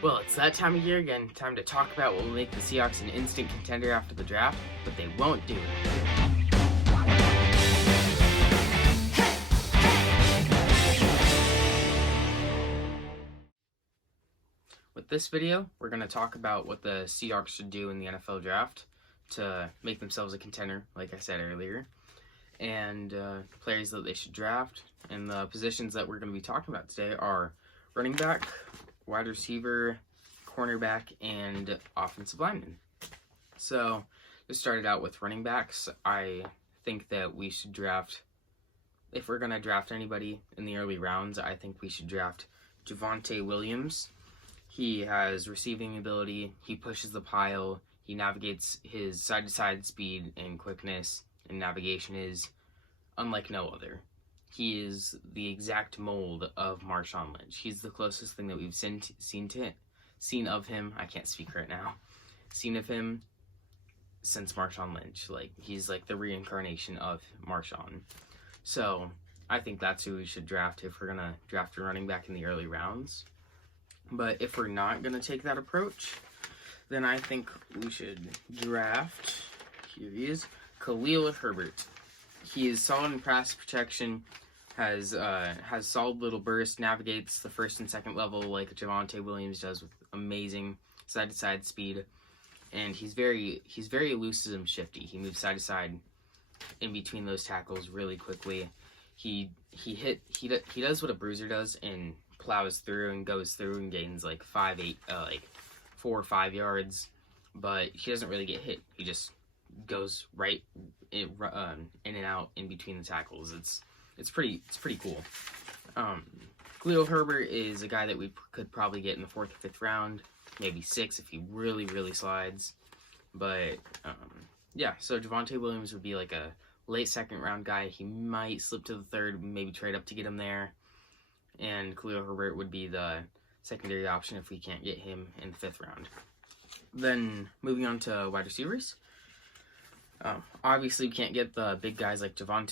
Well, it's that time of year again. Time to talk about what will make the Seahawks an instant contender after the draft, but they won't do it. With this video, we're going to talk about what the Seahawks should do in the NFL draft to make themselves a contender, like I said earlier, and players that they should draft. And the positions that we're going to be talking about today are running back, wide receiver, cornerback, and offensive lineman. So, to start it out with running backs, I think that we should draft, if we're going to draft anybody in the early rounds, I think we should draft Javonte Williams. He has receiving ability, he pushes the pile, he navigates, his side-to-side speed and quickness and navigation is unlike no other. He is the exact mold of Marshawn Lynch. He's the closest thing that we've seen of him. I can't speak right now. Seen of him since Marshawn Lynch. He's like the reincarnation of Marshawn. So I think that's who we should draft if we're gonna draft a running back in the early rounds. But if we're not gonna take that approach, then I think we should draft. Here he is, Khalil Herbert. He is solid in pass protection, has solid little burst, navigates the first and second level like Javonte Williams does with amazing side-to-side speed, and he's very elusive and shifty. He moves side to side in between those tackles really quickly. He does what a bruiser does and plows through and goes through and gains like 4 or 5 yards, but he doesn't really get hit. He just goes right in and out in between the tackles. It's pretty cool. Khalil Herbert is a guy that we could probably get in the 4th or 5th round, maybe 6 if he really slides. But yeah, so Javonte Williams would be like a late 2nd round guy. He might slip to the 3rd, maybe trade up to get him there. And Khalil Herbert would be the secondary option if we can't get him in the 5th round. Then moving on to wide receivers. Obviously, we can't get the big guys like Jamar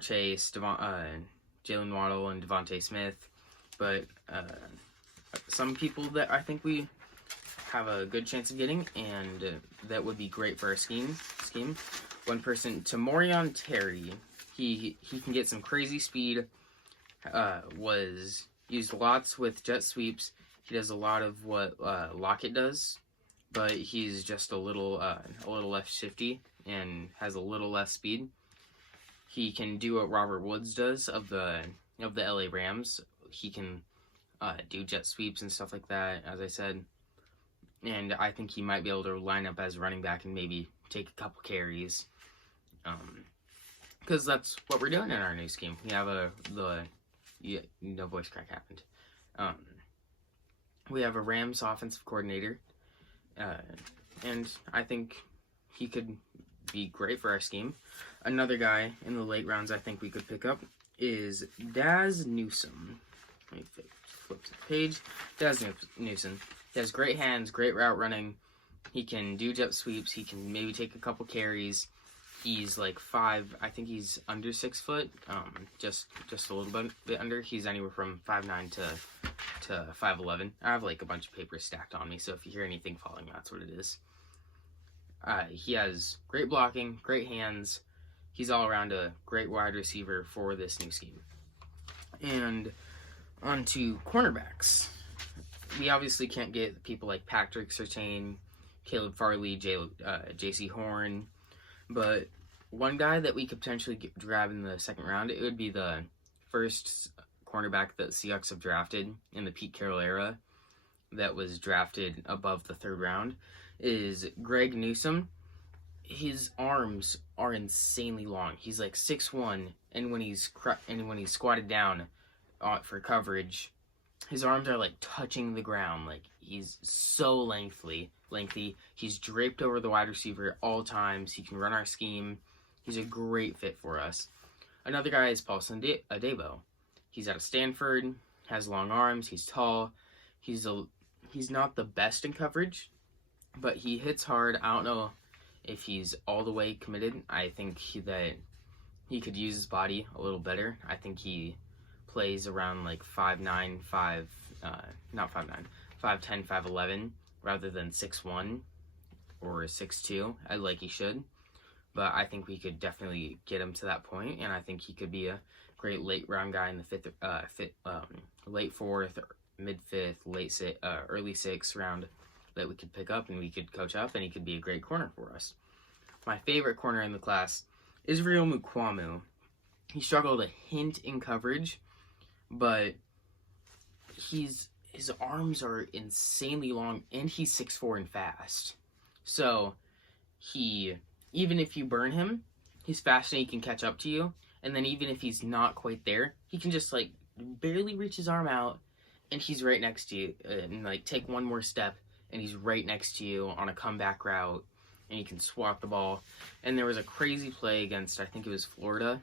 Chase, Jalen Waddle, and Devontae Smith. But some people that I think we have a good chance of getting, and that would be great for our scheme. One person, Tamorrion Terry. He can get some crazy speed. Was used lots with jet sweeps. He does a lot of what Lockett does, but he's just a little less shifty and has a little less speed. He can do what Robert Woods does of the LA Rams. He can do jet sweeps and stuff like that, as I said. And I think he might be able to line up as running back and maybe take a couple carries. Because that's what we're doing in our new scheme. We have no voice crack happened. We have a Rams offensive coordinator. And I think he could be great for our scheme. Another guy in the late rounds I think we could pick up is Daz Newsom. Let me flip to the page. Daz Newsom. He has great hands, great route running. He can do jet sweeps. He can maybe take a couple carries. He's like 5. I think he's under 6 foot. Just a little bit under. He's anywhere from 5'9" to 5'11". I have like a bunch of papers stacked on me, so if you hear anything falling, that's what it is. He has great blocking, great hands. He's all around a great wide receiver for this new scheme. And on to cornerbacks. We obviously can't get people like Patrick Surtain, Caleb Farley, J.C. Horn, but one guy that we could potentially grab in the 2nd round, it would be the first cornerback that the Seahawks have drafted in the Pete Carroll era that was drafted above the 3rd round, is Greg Newsom. His arms are insanely long. He's like 6'1", and when he's squatted down for coverage, his arms are like touching the ground. Like, he's so lengthy. He's draped over the wide receiver at all times. He can run our scheme. He's a great fit for us. Another guy is Paulson Adebo. He's out of Stanford, has long arms, he's tall. He's not the best in coverage, but he hits hard. I don't know if he's all the way committed. I think that he could use his body a little better. I think he plays around like 5'9", not 5'9", 5'10", 5'11", rather than 6'1" or 6'2", like he should. But I think we could definitely get him to that point, and I think he could be a great late round guy in the late fourth, mid fifth, early sixth round that we could pick up and we could coach up, and he could be a great corner for us. My favorite corner in the class is Mukwamu. He struggled a hint in coverage, but his arms are insanely long, and he's 6'4" and fast. So even if you burn him, he's fast and he can catch up to you. And then even if he's not quite there, he can just like barely reach his arm out, and he's right next to you. And like take one more step, and he's right next to you on a comeback route, and he can swat the ball. And there was a crazy play against, I think it was Florida,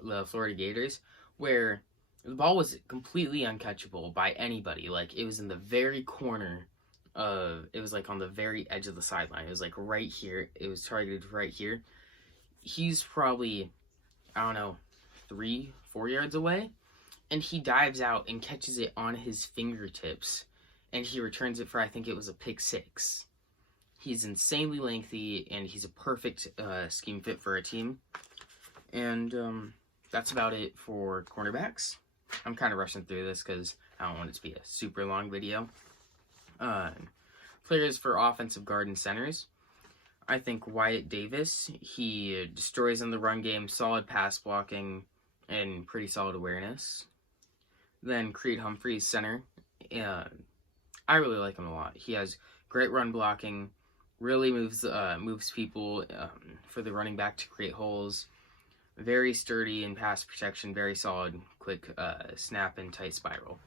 the Florida Gators, where the ball was completely uncatchable by anybody. Like, it was in the very corner it was like on the very edge of the sideline. It was like right here. It was targeted right here. He's probably, I don't know, 3-4 yards away, and he dives out and catches it on his fingertips, and he returns it for, I think it was a pick 6. He's insanely lengthy, and he's a perfect scheme fit for a team. And that's about it for cornerbacks. I'm kind of rushing through this because I don't want it to be a super long video. Players for offensive guard and centers. I think Wyatt Davis, he destroys in the run game, solid pass blocking, and pretty solid awareness. Then Creed Humphreys, center. I really like him a lot. He has great run blocking, really moves people for the running back to create holes. Very sturdy in pass protection, very solid, quick snap and tight spiral.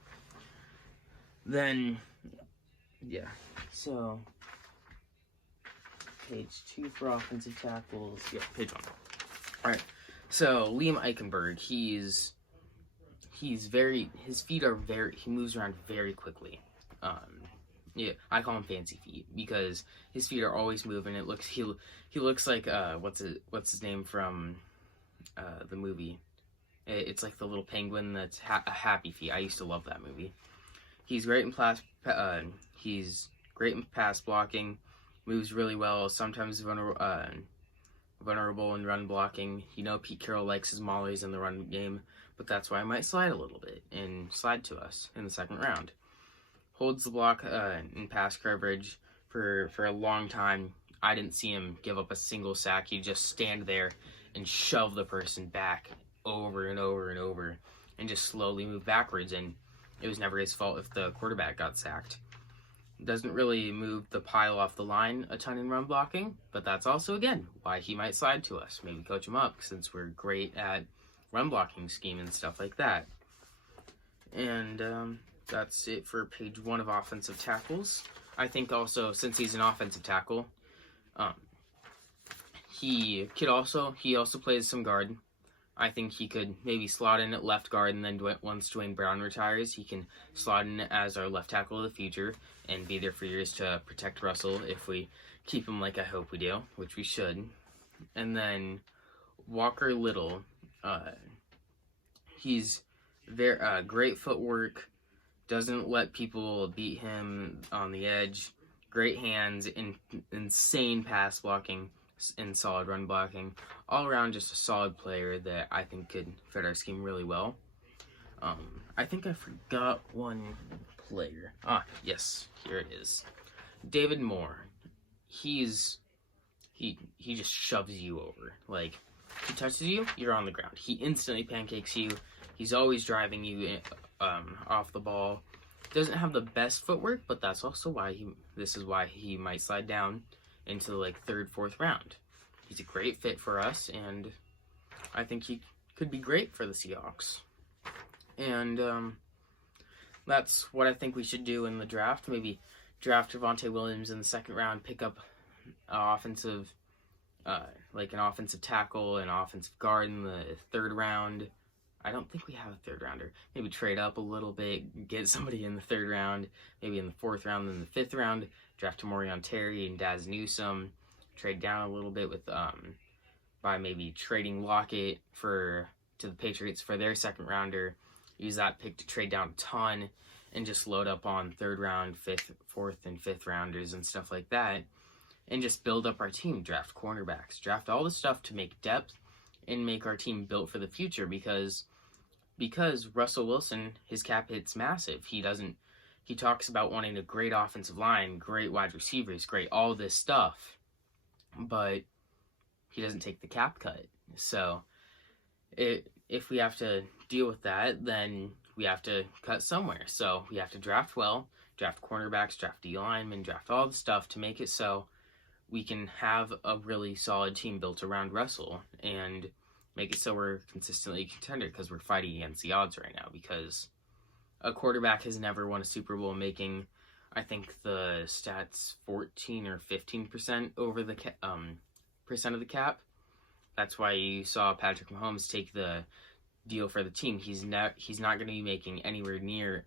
Then, yeah, so page 2 for offensive tackles. Yeah, page 1. All right, so Liam Eichenberg, his feet are he moves around very quickly. Yeah, I call him fancy feet because his feet are always moving. He looks like what's his name from the movie? It's like the little penguin that's a Happy Feet. I used to love that movie. He's great in pass blocking, moves really well. Sometimes vulnerable in run blocking. You know, Pete Carroll likes his mollies in the run game, but that's why I might slide a little bit and slide to us in the second round. Holds the block in pass coverage for a long time. I didn't see him give up a single sack. He'd just stand there and shove the person back over and over and over and just slowly move backwards, and it was never his fault if the quarterback got sacked. Doesn't really move the pile off the line a ton in run blocking, but that's also, again, why he might slide to us. Maybe coach him up since we're great at run blocking scheme and stuff like that. And that's it for page 1 of offensive tackles. I think also, since he's an offensive tackle, he also plays some guard. I think he could maybe slot in at left guard, and then once Dwayne Brown retires, he can slot in as our left tackle of the future and be there for years to protect Russell if we keep him like I hope we do, which we should. And then Walker Little, he's very great footwork, doesn't let people beat him on the edge, great hands, insane pass blocking, and solid run blocking. All around, just a solid player that I think could fit our scheme really well. I think I forgot one player. Yes, here it is. David Moore. He just shoves you over. Like, he touches you, you're on the ground. He instantly pancakes you. He's always driving you off the ball. Doesn't have the best footwork, but that's also why this is why he might slide down into the 3rd, 4th round. He's a great fit for us, and I think he could be great for the Seahawks. And that's what I think we should do in the draft. Maybe draft Javonte Williams in the 2nd round, pick up an offensive tackle and offensive guard in the 3rd round. I don't think we have a 3rd rounder. Maybe trade up a little bit, get somebody in the 3rd round, maybe in the 4th round, then the 5th round, draft Tamorrion Terry and Daz Newsom, trade down a little bit with by maybe trading Lockett to the Patriots for their 2nd rounder, use that pick to trade down a ton and just load up on 3rd round, 4th, and 5th rounders and stuff like that, and just build up our team, draft cornerbacks, draft all the stuff to make depth and make our team built for the future, because Russell Wilson, his cap hit's massive. He talks about wanting a great offensive line, great wide receivers, great all this stuff, but he doesn't take the cap cut. So if we have to deal with that, then we have to cut somewhere. So we have to draft well, draft cornerbacks, draft D linemen, draft all the stuff to make it so we can have a really solid team built around Russell and make it so we're consistently a contender, because we're fighting against the odds right now, because a quarterback has never won a Super Bowl making, I think the stats 14 or 15% over the percent of the cap. That's why you saw Patrick Mahomes take the deal for the team. He's not going to be making anywhere near.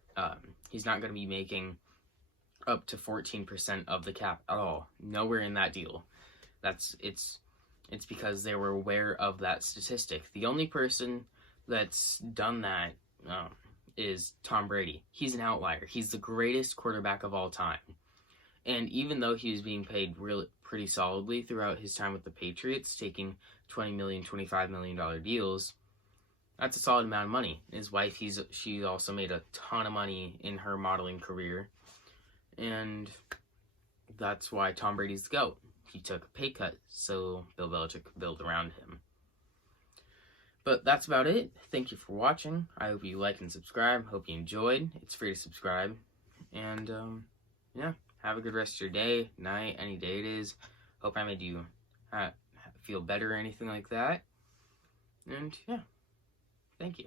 He's not going to be making up to 14% of the cap at all. Nowhere in that deal. It's because they were aware of that statistic. The only person that's done that is Tom Brady. He's an outlier. He's the greatest quarterback of all time. And even though he was being paid pretty solidly throughout his time with the Patriots, taking $20 million, $25 million deals, that's a solid amount of money. His wife, she also made a ton of money in her modeling career. And that's why Tom Brady's the GOAT. He took a pay cut so Bill Belichick could build around him. But that's about it. Thank you for watching. I hope you like and subscribe. Hope you enjoyed. It's free to subscribe. And, yeah, have a good rest of your day, night, any day it is. Hope I made you feel better or anything like that. And, yeah, thank you.